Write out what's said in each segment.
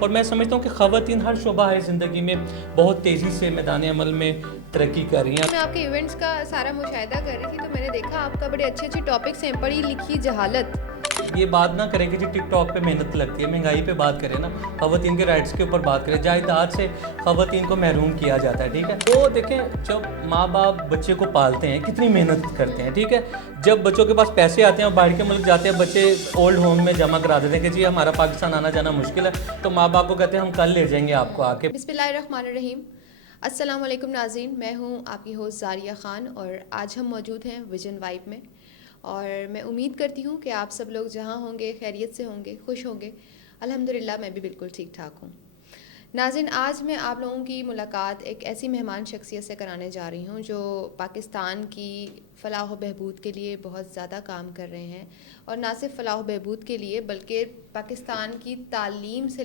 اور میں سمجھتا ہوں کہ خواتین ہر شعبہ ہے زندگی میں بہت تیزی سے میدان عمل میں ترقی کر رہی ہیں. میں آپ کے ایونٹس کا سارا مشاہدہ کر رہی تھی تو میں نے دیکھا آپ کا بڑے اچھے اچھے ٹاپکس ہیں. پڑھی لکھی جہالت. یہ بات نہ کریں کہ جی ٹک ٹاک پہ محنت لگتی ہے, مہنگائی پہ بات کریں نا, خواتین کے رائٹس کے اوپر بات کریں, جائیداد سے خواتین کو محروم کیا جاتا ہے. ٹھیک ہے, تو دیکھیں جب ماں باپ بچے کو پالتے ہیں کتنی محنت کرتے ہیں. ٹھیک ہے, جب بچوں کے پاس پیسے آتے ہیں اور باہر کے ملک جاتے ہیں, بچے اولڈ ہوم میں جمع کرا دیتے ہیں کہ جی ہمارا پاکستان آنا جانا مشکل ہے, تو ماں باپ کو کہتے ہیں ہم کل لے جائیں گے آپ کو آ کے. بسم اللہ الرحمن الرحیم. السلام علیکم ناظرین, میں ہوں آپ کی ہوسٹ زاریہ خان اور آج ہم موجود ہیں ویژن وائب میں, اور میں امید کرتی ہوں کہ آپ سب لوگ جہاں ہوں گے خیریت سے ہوں گے, خوش ہوں گے. الحمدللہ میں بھی بالکل ٹھیک ٹھاک ہوں. ناظرین, آج میں آپ لوگوں کی ملاقات ایک ایسی مہمان شخصیت سے کرانے جا رہی ہوں جو پاکستان کی فلاح و بہبود کے لیے بہت زیادہ کام کر رہے ہیں, اور نہ صرف فلاح و بہبود کے لیے بلکہ پاکستان کی تعلیم سے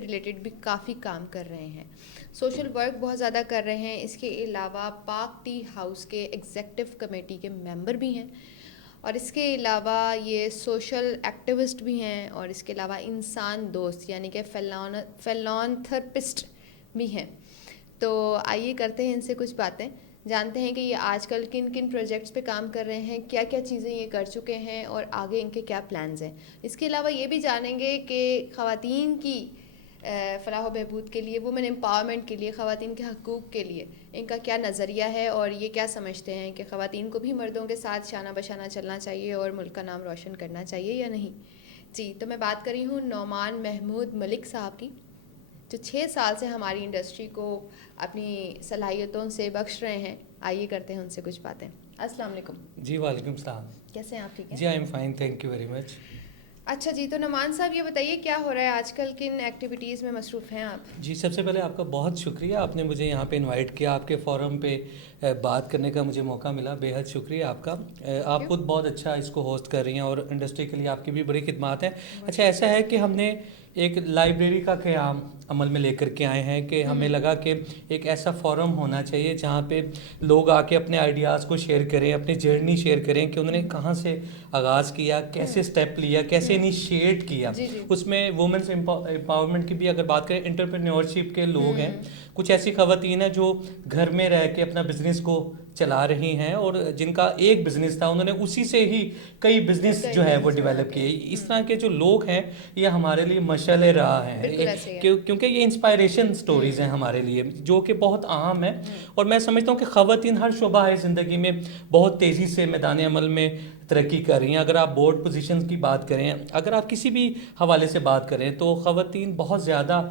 ریلیٹڈ بھی کافی کام کر رہے ہیں. سوشل ورک بہت زیادہ کر رہے ہیں. اس کے علاوہ پاک ٹی ہاؤس کے ایگزیکٹو کمیٹی کے ممبر بھی ہیں, اور اس کے علاوہ یہ سوشل ایکٹیوسٹ بھی ہیں, اور اس کے علاوہ انسان دوست یعنی کہ فیلانتھرپسٹ بھی ہیں. تو آئیے کرتے ہیں ان سے کچھ باتیں, جانتے ہیں کہ یہ آج کل کن کن پروجیکٹس پہ کام کر رہے ہیں, کیا کیا چیزیں یہ کر چکے ہیں اور آگے ان کے کیا پلانز ہیں. اس کے علاوہ یہ بھی جانیں گے کہ خواتین کی فلاح و بہبود کے لیے, وومن امپاورمنٹ کے لیے, خواتین کے حقوق کے لیے ان کا کیا نظریہ ہے, اور یہ کیا سمجھتے ہیں کہ خواتین کو بھی مردوں کے ساتھ شانہ بشانہ چلنا چاہیے اور ملک کا نام روشن کرنا چاہیے یا نہیں. جی, تو میں بات کر رہی ہوں نعمان محمود ملک صاحب کی, جو 6 سال سے ہماری انڈسٹری کو اپنی صلاحیتوں سے بخش رہے ہیں. آئیے کرتے ہیں ان سے کچھ باتیں. السلام علیکم. جی وعلیکم السلام. کیسے ہیں آپ, ٹھیک ہیں؟ جی I am fine, thank you very much. اچھا جی, تو نعمان صاحب یہ بتائیے کیا ہو رہا ہے آج کل, کن ایکٹیویٹیز میں مصروف ہیں آپ؟ جی سب سے پہلے آپ کا بہت شکریہ, آپ نے مجھے یہاں پہ انوائٹ کیا, آپ کے فورم پہ بات کرنے کا مجھے موقع ملا, بے حد شکریہ آپ کا. آپ خود بہت اچھا اس کو ہوسٹ کر رہی ہیں اور انڈسٹری کے لیے آپ کی بھی بڑی خدمات ہیں. اچھا, ایسا ہے کہ ہم نے ایک لائبریری کا قیام عمل میں لے کر کے آئے ہیں کہ ہمیں لگا کہ ایک ایسا فورم ہونا چاہیے جہاں پہ لوگ آ کے اپنے آئیڈیاز کو شیئر کریں, اپنی جرنی شیئر کریں کہ انہوں نے کہاں سے آغاز کیا, کیسے سٹیپ لیا, کیسے انیشیٹ کیا. اس میں وومنس امپاورمنٹ کی بھی اگر بات کریں, انٹرپرینیورشپ کے لوگ ہیں, کچھ ایسی خواتین ہیں جو گھر میں رہ کے اپنا بزنس کو چلا رہی ہیں, اور جن کا ایک بزنس تھا انہوں نے اسی سے ہی کئی بزنس جو ہے وہ ڈیولپ کیے. اس طرح کے جو لوگ ہیں یہ ہمارے لیے مشعل راہ ہیں, کیونکہ یہ انسپائریشن سٹوریز ہیں ہمارے لیے جو کہ بہت عام ہیں. اور میں سمجھتا ہوں کہ خواتین ہر شعبہ ہے زندگی میں بہت تیزی سے میدان عمل میں ترقی کر رہی ہیں. اگر آپ بورڈ پوزیشنز کی بات کریں, اگر آپ کسی بھی حوالے سے بات کریں, تو خواتین بہت زیادہ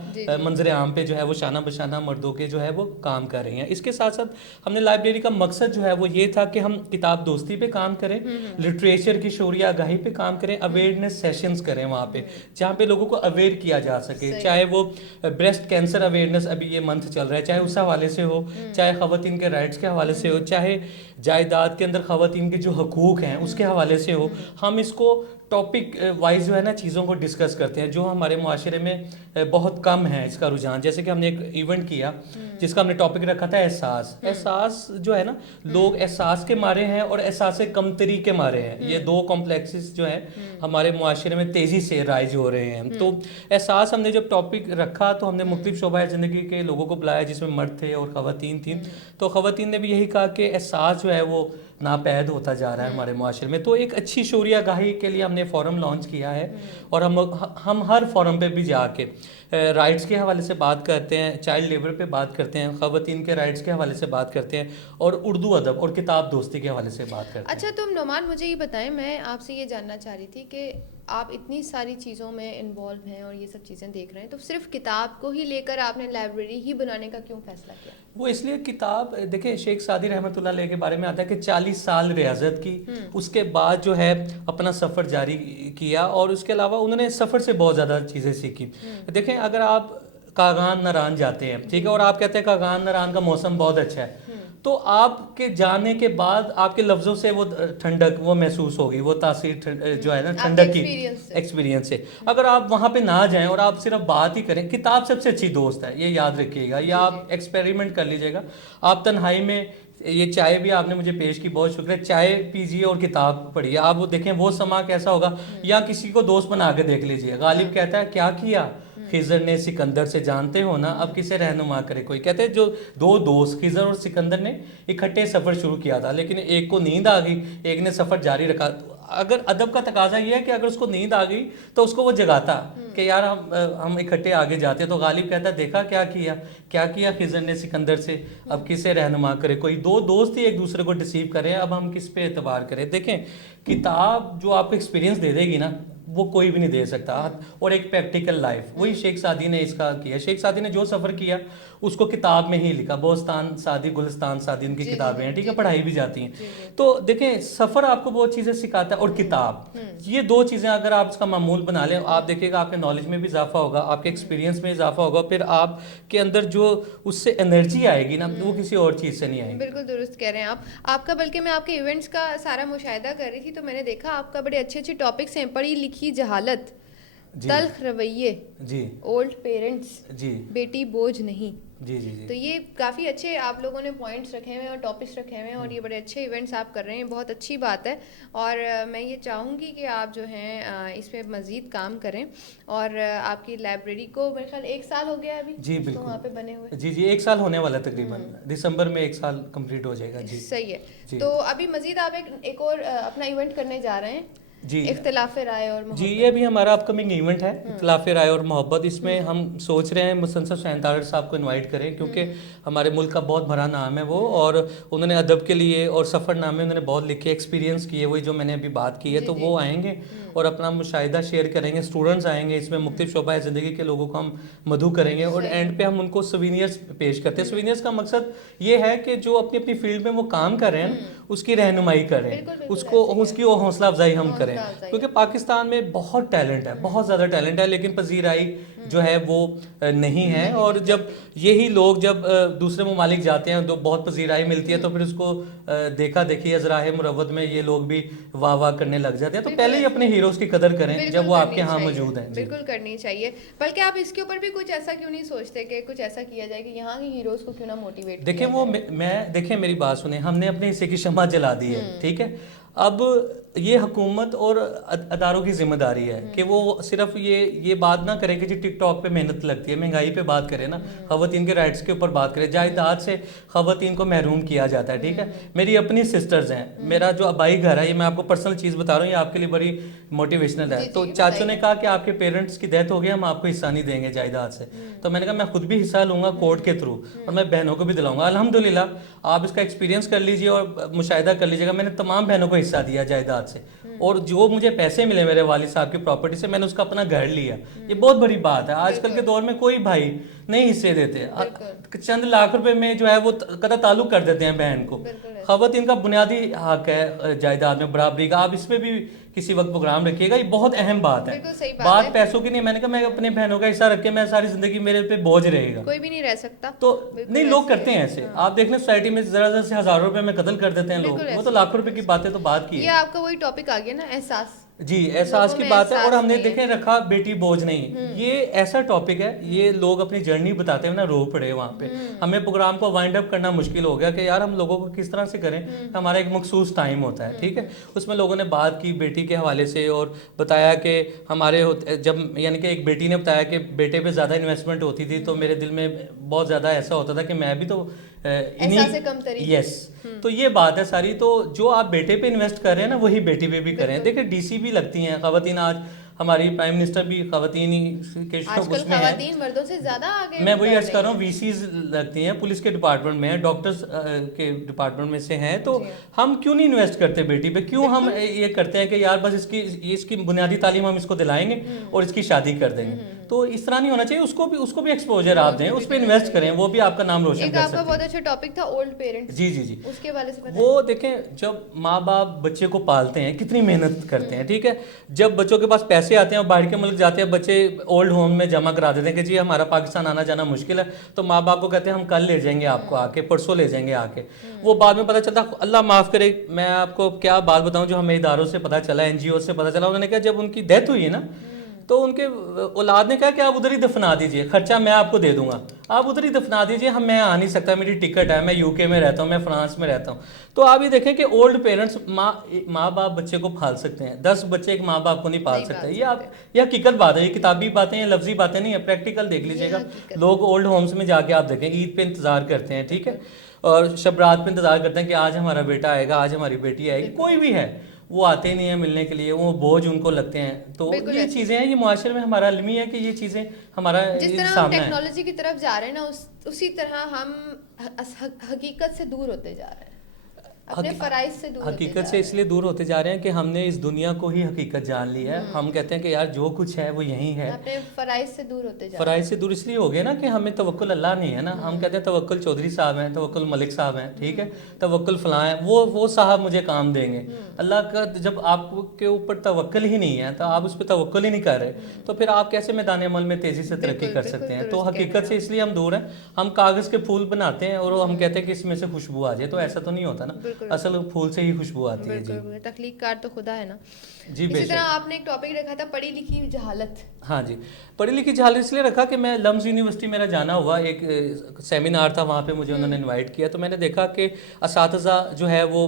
منظر عام پہ جو ہے وہ شانہ بشانہ مردوں کے جو ہے وہ کام کر رہی ہیں. اس کے ساتھ ساتھ ہم نے لائبریری کا مقصد جو ہے وہ یہ تھا کہ ہم کتاب دوستی پہ کام کریں, لٹریچر کی شعوری آگاہی پہ کام کریں, اویئرنیس سیشنز کریں وہاں پہ جہاں پہ لوگوں کو اویئر کیا جا سکے, چاہے وہ بریسٹ کینسر اویئرنیس ابھی یہ منتھ چل رہا ہے, چاہے اس حوالے سے ہو, چاہے خواتین کے رائٹس کے حوالے سے ہو, چاہے جائیداد کے اندر خواتین کے جو حقوق ہیں اس کے حوالے سے ہو. ہم اس کو ٹاپک وائز جو ہے نا چیزوں کو ڈسکس کرتے ہیں جو ہمارے معاشرے میں بہت کم ہے اس کا رجحان. جیسے کہ ہم نے ایک ایونٹ کیا جس کا ہم نے ٹاپک رکھا تھا احساس. احساس جو ہے نا, لوگ احساس کے مارے ہیں اور احساس کمتری کے مارے ہیں. یہ دو کمپلیکسز جو ہیں ہمارے معاشرے میں تیزی سے رائج ہو رہے ہیں. تو احساس ہم نے جب ٹاپک رکھا تو ہم نے مختلف شعبۂ زندگی کے لوگوں کو بلایا جس میں مرد تھے اور خواتین تھیں. تو خواتین نے بھی یہی کہا کہ احساس جو ہے وہ ناپید ہوتا جا رہا ہے ہمارے معاشرے میں. تو ایک اچھی شعوری آگاہی کے لیے ہم نے فورم لانچ کیا ہے, اور ہم ہر فورم پہ بھی جا کے رائٹس کے حوالے سے بات کرتے ہیں, چائلڈ لیبر پہ بات کرتے ہیں, خواتین کے رائٹس کے حوالے سے بات کرتے ہیں, اور اردو ادب اور کتاب دوستی کے حوالے سے بات کرتے ہیں. اچھا, تم نعمان مجھے یہ بتائیں, میں آپ سے یہ جاننا چاہ رہی تھی کہ آپ اتنی ساری چیزوں میں انوالو ہیں اور یہ سب چیزیں دیکھ رہے ہیں, تو صرف کتاب کو ہی لے کر آپ نے لائبریری ہی بنانے کا کیوں فیصلہ کیا؟ وہ اس لیے کتاب دیکھیں, شیخ سعدی رحمۃ اللہ علیہ کے بارے میں آتا ہے کہ 40 سال ریاضت کی, اس کے بعد جو ہے اپنا سفر جاری کیا, اور اس کے علاوہ انہوں نے سفر سے بہت زیادہ چیزیں سیکھی. دیکھیں, اگر آپ کاغان نران جاتے ہیں, ٹھیک ہے, اور آپ کہتے ہیں کاغان نران کا موسم بہت اچھا ہے, تو آپ کے جانے کے بعد آپ کے لفظوں سے وہ ٹھنڈک وہ محسوس ہوگی, وہ تاثیر جو ہے نا ٹھنڈک کی ایکسپیرینس سے. اگر آپ وہاں پہ نہ جائیں اور آپ صرف بات ہی کریں, کتاب سب سے اچھی دوست ہے, یہ یاد رکھیے گا, یا آپ ایکسپیریمنٹ کر لیجیے گا. آپ تنہائی میں یہ چائے بھی آپ نے مجھے پیش کی, بہت شکریہ, چائے پیجیے اور کتاب پڑھیے, آپ وہ دیکھیں وہ سما کیسا ہوگا, یا کسی کو دوست بنا کے دیکھ لیجیے. غالب کہتا ہے کیا کیا, خضر نے سکندر سے جانتے ہو نا اب کسے رہنما کرے کوئی. کہتے ہیں جو دو دوست خضر اور سکندر نے اکٹھے سفر شروع کیا تھا لیکن ایک کو نیند آ گئی, ایک نے سفر جاری رکھا. اگر ادب کا تقاضا یہ ہے کہ اگر اس کو نیند آ گئی تو اس کو وہ جگاتا کہ یار ہم اکٹھے آگے جاتے. تو غالب کہتا دیکھا کیا کیا خضر نے سکندر سے, اب کسے رہنما کرے کوئی. دو دوست ہی ایک دوسرے کو ڈسیو کریں, اب ہم کس پہ اعتبار کریں. دیکھیں کتاب جو آپ کو ایکسپیرینس دے دے گی نا وہ کوئی بھی نہیں دے سکتا. اور ایک پریکٹیکل لائف, وہی شیخ سعدی نے اس کا کیا. شیخ سعدی نے جو سفر کیا اس کو کتاب میں ہی لکھا. بوستان سعدی, گلستان سعدی ان کی کتابیں ہیں, ٹھیک ہے, پڑھائی بھی جاتی ہیں. تو دیکھیں سفر آپ کو بہت چیزیں سکھاتا ہے, اور کتاب, یہ دو چیزیں اگر آپ اس کا معمول بنا لیں, آپ دیکھیں گا آپ کے نالج میں بھی اضافہ ہوگا, آپ کے ایکسپیرینس میں اضافہ ہوگا, پھر آپ کے اندر جو اس سے انرجی آئے گی نا وہ کسی اور چیز سے نہیں آئے گی. بالکل درست کہہ رہے ہیں آپ کا. بلکہ میں آپ کے ایونٹس کا سارا مشاہدہ کر رہی تھی تو میں نے دیکھا آپ کا بڑے اچھے اچھے ٹاپکس ہیں. پڑھی لکھی جہالت, تلخ رویے, جی, اولڈ پیرنٹس, جی, بیٹی بوجھ نہیں. جی, جی, تو یہ کافی اچھے آپ لوگوں نے پوائنٹس رکھے ہوئے ہیں اور ٹاپکس رکھے ہوئے ہیں, اور یہ بڑے اچھے ایونٹس آپ کر رہے ہیں, بہت اچھی بات ہے. اور میں یہ چاہوں گی کہ آپ جو ہیں اس پہ مزید کام کریں. اور آپ کی لائبریری کو میرے خیال 1 سال ہو گیا ابھی, جی بالکل وہاں پہ بنے ہوئے. جی 1 سال ہونے والا تقریباً دسمبر میں 1 سال کمپلیٹ ہو جائے گا. جی صحیح ہے. تو ابھی مزید آپ ایک اور اپنا ایونٹ کرنے جا رہے ہیں, جی, اختلاف رائے اور محبت. جی یہ بھی ہمارا اپ کمنگ ایونٹ ہے, اختلاف رائے اور محبت. اس میں ہم سوچ رہے ہیں مستنصر حسین طاہر صاحب کو انوائٹ کریں, کیونکہ ہمارے ملک کا بہت بڑا نام ہے وہ, اور انہوں نے ادب کے لیے اور سفر نامے انہوں نے بہت لکھے, ایکسپیرینس کیے, وہی جو میں نے ابھی بات کی ہے. تو وہ آئیں گے اور اپنا مشاہدہ شیئر کریں گے. اسٹوڈنٹس آئیں گے, اس میں مختلف شعبہ زندگی کے لوگوں کو ہم مدعو کریں گے, اور اینڈ پہ ہم ان کو سوینئرس پیش کرتے ہیں. سوینئرس کا مقصد یہ ہے کہ جو اپنی اپنی فیلڈ میں وہ کام کر رہے ہیں اس کی رہنمائی کریں, اس کی حوصلہ افزائی ہم کریں, کیونکہ پاکستان میں بہت ٹیلنٹ ہے, بہت زیادہ ٹیلنٹ ہے, لیکن پذیرائی جو ہے وہ نہیں ہے. اور جب یہی لوگ جب دوسرے ممالک جاتے ہیں تو بہت پذیرائی ملتی ہے, تو پھر اس کو دیکھا دیکھی ازراہ مروت میں یہ لوگ بھی واہ واہ کرنے لگ جاتے ہیں. تو پہلے ہی اپنے ہیروز کی قدر کریں جب وہ آپ کے ہاں موجود ہیں. بالکل کرنی چاہیے. بلکہ آپ اس کے اوپر بھی کچھ ایسا کیوں نہیں سوچتے کہ کچھ ایسا کیا جائے کہ یہاں کے ہیروز کو کیوں نہ موٹیویٹ. دیکھیں میری بات سنیں, ہم نے اپنے حصے کی شمع جلا دی ہے, ٹھیک ہے. اب یہ حکومت اور اداروں کی ذمہ داری ہے کہ وہ صرف یہ بات نہ کرے کہ جی ٹک ٹاک پہ محنت لگتی ہے, مہنگائی پہ بات کرے نا, خواتین کے رائٹس کے اوپر بات کرے. جائیداد سے خواتین کو محروم کیا جاتا ہے, ٹھیک ہے. میری اپنی سسٹرز ہیں, میرا جو آبائی گھر ہے, یہ میں آپ کو پرسنل چیز بتا رہا ہوں, یہ آپ کے لیے بڑی موٹیویشنل ہے. تو چاچو نے کہا کہ آپ کے پیرنٹس کی ڈیتھ ہو گئی, ہم آپ کو حصہ نہیں دیں گے جائیداد سے. تو میں نے کہا میں خود بھی حصہ لوں گا کورٹ کے تھرو, اور میں بہنوں کو بھی دلاؤں گا. الحمدللہ آپ اس کا ایکسپیرینس کر لیجیے اور مشاہدہ کر لیجیے گا. میں نے تمام بہنوں کو حصہ دیا جائیداد سے, اور جو مجھے پیسے ملے میرے والد صاحب کی پراپرٹی سے, میں نے اس کا اپنا گھر لیا. یہ بہت بڑی بات ہے. آج کل کے دور میں کوئی بھائی نہیں حصے دیتے, چند لاکھ روپے میں جو ہے وہ قطع تعلق کر دیتے ہیں بہن کو. خواتین کا بنیادی حق ہے جائیداد میں برابری کا. آپ اس پہ بھی کسی وقت پروگرام رکھیے گا, یہ بہت اہم بات ہے. بات پیسوں کی نہیں, میں نے کہا میں اپنے بہنوں کا حصہ رکھ کے میں ساری زندگی میرے پہ بوجھ رہے گا, کوئی بھی نہیں رہ سکتا. تو نہیں, لوگ کرتے ہیں ایسے. آپ دیکھ لیں سوسائٹی میں ذرا سے ہزاروں روپے میں قتل کر دیتے ہیں لوگ, وہ تو لاکھوں روپے کی باتیں تو بات کی ہے. یہ آپ کا وہی ٹاپک آ گیا نا, احساس. جی احساس کی بات ہے. اور ہم نے دیکھیں رکھا بیٹی بوجھ نہیں, یہ ایسا ٹاپک ہے, یہ لوگ اپنی جرنی بتاتے ہوئے نا رو پڑے وہاں پہ. ہمیں پروگرام کو وائنڈ اپ کرنا مشکل ہو گیا کہ یار ہم لوگوں کو کس طرح سے کریں. ہمارا ایک مخصوص ٹائم ہوتا ہے, ٹھیک ہے. اس میں لوگوں نے بات کی بیٹی کے حوالے سے, اور بتایا کہ ہمارے جب یعنی کہ ایک بیٹی نے بتایا کہ بیٹے پہ زیادہ انویسٹمنٹ ہوتی تھی, تو میرے دل میں بہت زیادہ ایسا ہوتا تھا کہ میں بھی تو یس. تو یہ بات ہے ساری. تو جو آپ بیٹے پہ انویسٹ کر رہے ہیں نا وہی بیٹی پہ بھی کریں. دیکھیں ڈی سی بھی لگتی ہیں خواتین, آج ہماری پرائم منسٹر بھی خواتین ہی کے اس میں ہیں, مردوں سے زیادہ آگے. میں وہی عرض کر رہا ہوں, وی سیز لگتی ہیں, پولیس کے ڈپارٹمنٹ میں ہیں, ڈاکٹرز کے ڈپارٹمنٹ میں سے ہیں. تو ہم کیوں نہیں انویسٹ کرتے بیٹی پہ, کیوں ہم یہ کرتے ہیں کہ یار بس اس کی بنیادی تعلیم ہم اس کو دلائیں گے اور اس کی شادی کر دیں گے. تو اس طرح نہیں ہونا چاہیے. اس کو بھی ایکسپوجر آپ دیں, اس پہ انویسٹ کریں, وہ بھی آپ کا نام روشن کر سکتے ہیں. بہت اچھا ٹاپک تھا اولڈ پیرنٹس. جی اس کے والے سے وہ دیکھیں جب ماں باپ بچے کو پالتے ہیں کتنی محنت کرتے ہیں, ٹھیک ہے. جب بچوں کے پاس پیسے آتے ہیں اور باہر کے ملک جاتے ہیں, بچے اولڈ ہوم میں جمع کرا دیتے ہیں کہ جی ہمارا پاکستان آنا جانا مشکل ہے, تو ماں باپ کو کہتے ہیں ہم کل لے جائیں گے آپ کو آ کے, پرسوں لے جائیں گے آ کے. وہ بعد میں پتہ چلتا, اللہ معاف کرے, میں آپ کو کیا بات بتاؤں جو ہمیں اداروں سے پتہ چلا, این جی او سے پتہ چلا, انہوں نے کہا جب ان کی ڈیتھ ہوئی ہے نا تو ان کے اولاد نے کہا کہ آپ ادھر ہی دفنا دیجئے، خرچہ میں آپ کو دے دوں گا، آپ ادھر ہی دفنا دیجئے، میں آ نہیں سکتا، میری ٹکٹ ہے، میں یو کے میں رہتا ہوں، میں فرانس میں رہتا ہوں۔ تو آپ یہ دیکھیں کہ اولڈ پیرنٹس ماں باپ بچے کو پال سکتے ہیں، 10 بچے ایک ماں باپ کو نہیں پال سکتے۔ یہ حقیقت بات ہے، یہ کتابی باتیں، یہ لفظی باتیں نہیں ہیں، پریکٹیکل دیکھ لیجیے گا۔ لوگ اولڈ ہومز میں جا کے آپ دیکھیں عید پہ انتظار کرتے ہیں، ٹھیک ہے، اور شب رات پہ انتظار کرتے ہیں کہ آج ہمارا بیٹا آئے گا، آج ہماری بیٹی آئے گی، کوئی بھی ہے وہ آتے نہیں ہیں ملنے کے لیے، وہ بوجھ ان کو لگتے ہیں۔ تو یہ چیزیں ہیں، یہ معاشرے میں ہمارا المی ہے کہ یہ چیزیں ہمارا جس طرح ہم سامنا ہے۔ ٹیکنالوجی کی طرف جا رہے ہیں نا، اسی طرح ہم حقیقت سے دور ہوتے جا رہے ہیں، اپنے فرائض سے دور ہوتے جا رہے ہیں۔ حقیقت سے اس لیے دور ہوتے جا رہے ہیں کہ ہم نے اس دنیا کو ہی حقیقت جان لی ہے۔ ہم کہتے ہیں کہ یار جو کچھ ہے وہ یہیں ہے، اپنے فرائض سے دور ہوتے جا رہے ہیں۔ فرائض سے دور اس لیے ہو گئے نا کہ ہمیں توکل اللہ نہیں ہے نا، ہم کہتے ہیں توکل چودھری صاحب ہیں، توکل ملک صاحب ہیں، ٹھیک ہے، توکل فلاں ہیں، وہ صاحب مجھے کام دیں گے۔ اللہ کا جب آپ کے اوپر توکل ہی نہیں ہے تو آپ اس پہ توکل ہی نہیں کر رہے، تو پھر آپ کیسے میدان عمل میں تیزی سے ترقی کر سکتے ہیں؟ تو حقیقت سے اس لیے ہم دور ہیں۔ ہم کاغذ کے پھول بناتے ہیں اور ہم کہتے ہیں کہ اس میں سے خوشبو آ جائے، تو ایسا تو نہیں ہوتا نا، اصل پھول سے ہی خوشبو آتی ہے۔ جی تخلیق کار تو خدا ہے نا۔ جی بے اسی شک۔ طرح آپ نے ایک ٹاپک رکھا تھا پڑھی لکھی جہالت۔ ہاں جی، پڑھی لکھی جہالت اس لیے رکھا کہ میں لمز یونیورسٹی میرا جانا ہوا، ایک سیمینار تھا، وہاں پہ مجھے انہوں نے انوائٹ کیا، تو میں نے دیکھا کہ اساتذہ جو ہے وہ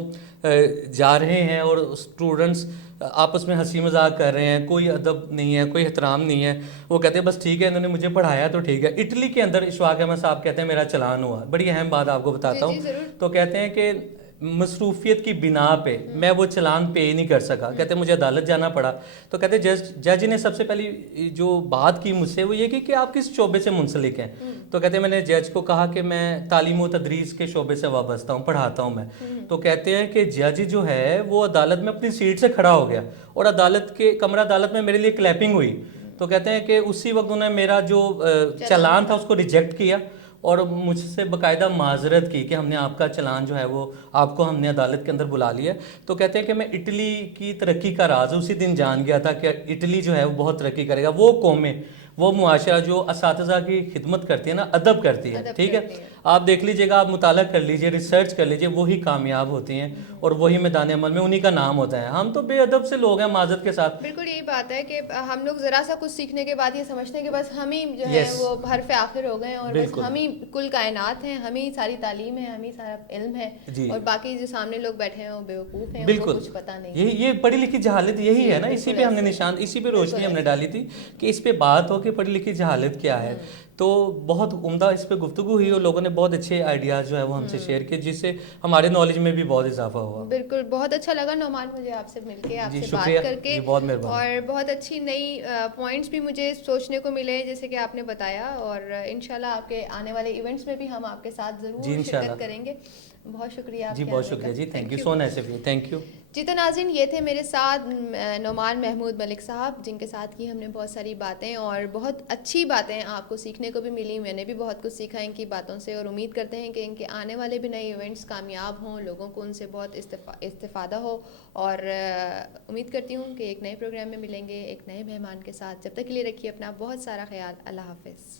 جا رہے ہیں اور اسٹوڈنٹس آپس میں ہنسی مذاق کر رہے ہیں، کوئی ادب نہیں ہے، کوئی احترام نہیں ہے، وہ کہتے ہیں بس ٹھیک ہے انہوں نے مجھے پڑھایا تو ٹھیک ہے۔ اٹلی کے اندر اشفاق احمد صاحب کہتے ہیں میرا چلان ہوا، بڑی اہم بات آپ کو بتاتا ہوں، تو کہتے ہیں کہ مصروفیت کی بنا پہ میں وہ چلان پے نہیں کر سکا، کہتے ہیں مجھے عدالت جانا پڑا، تو کہتے ہیں جج نے سب سے پہلی جو بات کی مجھ سے وہ یہ کہ آپ کس شعبے سے منسلک ہیں، تو کہتے ہیں میں نے جج کو کہا کہ میں تعلیم و تدریس کے شعبے سے وابستہ ہوں، پڑھاتا ہوں میں، تو کہتے ہیں کہ جج جو ہے وہ عدالت میں اپنی سیٹ سے کھڑا ہو گیا اور عدالت کے کمرہ عدالت میں میرے لیے کلیپنگ ہوئی، تو کہتے ہیں کہ اسی وقت انہوں نے میرا جو چلان تھا اس کو ریجیکٹ کیا اور مجھ سے باقاعدہ معذرت کی کہ ہم نے آپ کا چلان جو ہے وہ آپ کو ہم نے عدالت کے اندر بلا لیا۔ تو کہتے ہیں کہ میں اٹلی کی ترقی کا راز اسی دن جان گیا تھا کہ اٹلی جو ہے وہ بہت ترقی کرے گا، وہ قومیں، وہ معاشرہ جو اساتذہ کی خدمت کرتی ہے نا، ادب کرتی ہے، ٹھیک ہے، آپ دیکھ لیجئے گا، آپ مطالعہ کر لیجئے، ریسرچ کر لیجئے، وہی کامیاب ہوتی ہیں اور وہی میدان عمل میں انہی کا نام ہوتا ہے۔ ہم تو بے ادب سے لوگ ہیں معذرت کے ساتھ۔ بالکل یہی بات ہے کہ ہم لوگ ذرا سا کچھ سیکھنے کے بعد یہ سمجھتے ہیں کہ بس ہم ہی جو ہے وہ حرف آخر ہو گئے اور بس ہم ہی کل کائنات ہیں، ہم ہی ساری تعلیم ہے، ہم ہی سارا علم ہے، اور باقی جو سامنے لوگ بیٹھے ہیں وہ بیوقوف ہیں، ان کو کچھ پتہ نہیں۔ یہ پڑھی لکھی جہالت یہی ہے نا، اسی پہ ہم نے نشان، اسی پہ روشنی ہم نے ڈالی تھی کہ اس پہ بات ہو کہ پڑھی لکھی جہالت کیا ہے۔ تو بہت عمدہ اس پہ گفتگو ہوئی اور لوگوں نے بہت اچھے آئیڈیاز جو ہے وہ ہم سے شیئر کیے، جس سے ہمارے نالج میں بھی بہت اضافہ ہوا۔ بالکل بہت اچھا لگا نعمان مجھے آپ سے مل کے، آپ سے بات کر کے، بہت مہربانی، اور بہت اچھی نئی پوائنٹس بھی مجھے سوچنے کو ملے جیسے کہ آپ نے بتایا، اور انشاءاللہ آپ کے آنے والے ایونٹس میں بھی ہم آپ کے ساتھ ضرور شرکت کریں گے۔ بہت شکریہ آپ جی، بہت شکریہ جی، thank you so nice of you, thank you جی۔ تو ناظرین یہ تھے میرے ساتھ نعمان محمود ملک صاحب، جن کے ساتھ کی ہم نے بہت ساری باتیں اور بہت اچھی باتیں آپ کو سیکھنے کو بھی ملی، میں نے بھی بہت کچھ سیکھا ان کی باتوں سے، اور امید کرتے ہیں کہ ان کے آنے والے بھی نئے ایونٹس کامیاب ہوں، لوگوں کو ان سے بہت استفادہ ہو، اور امید کرتی ہوں کہ ایک نئے پروگرام میں ملیں گے ایک نئے مہمان کے ساتھ۔ جب تک کے لیے رکھیے اپنا بہت سارا خیال، اللہ حافظ۔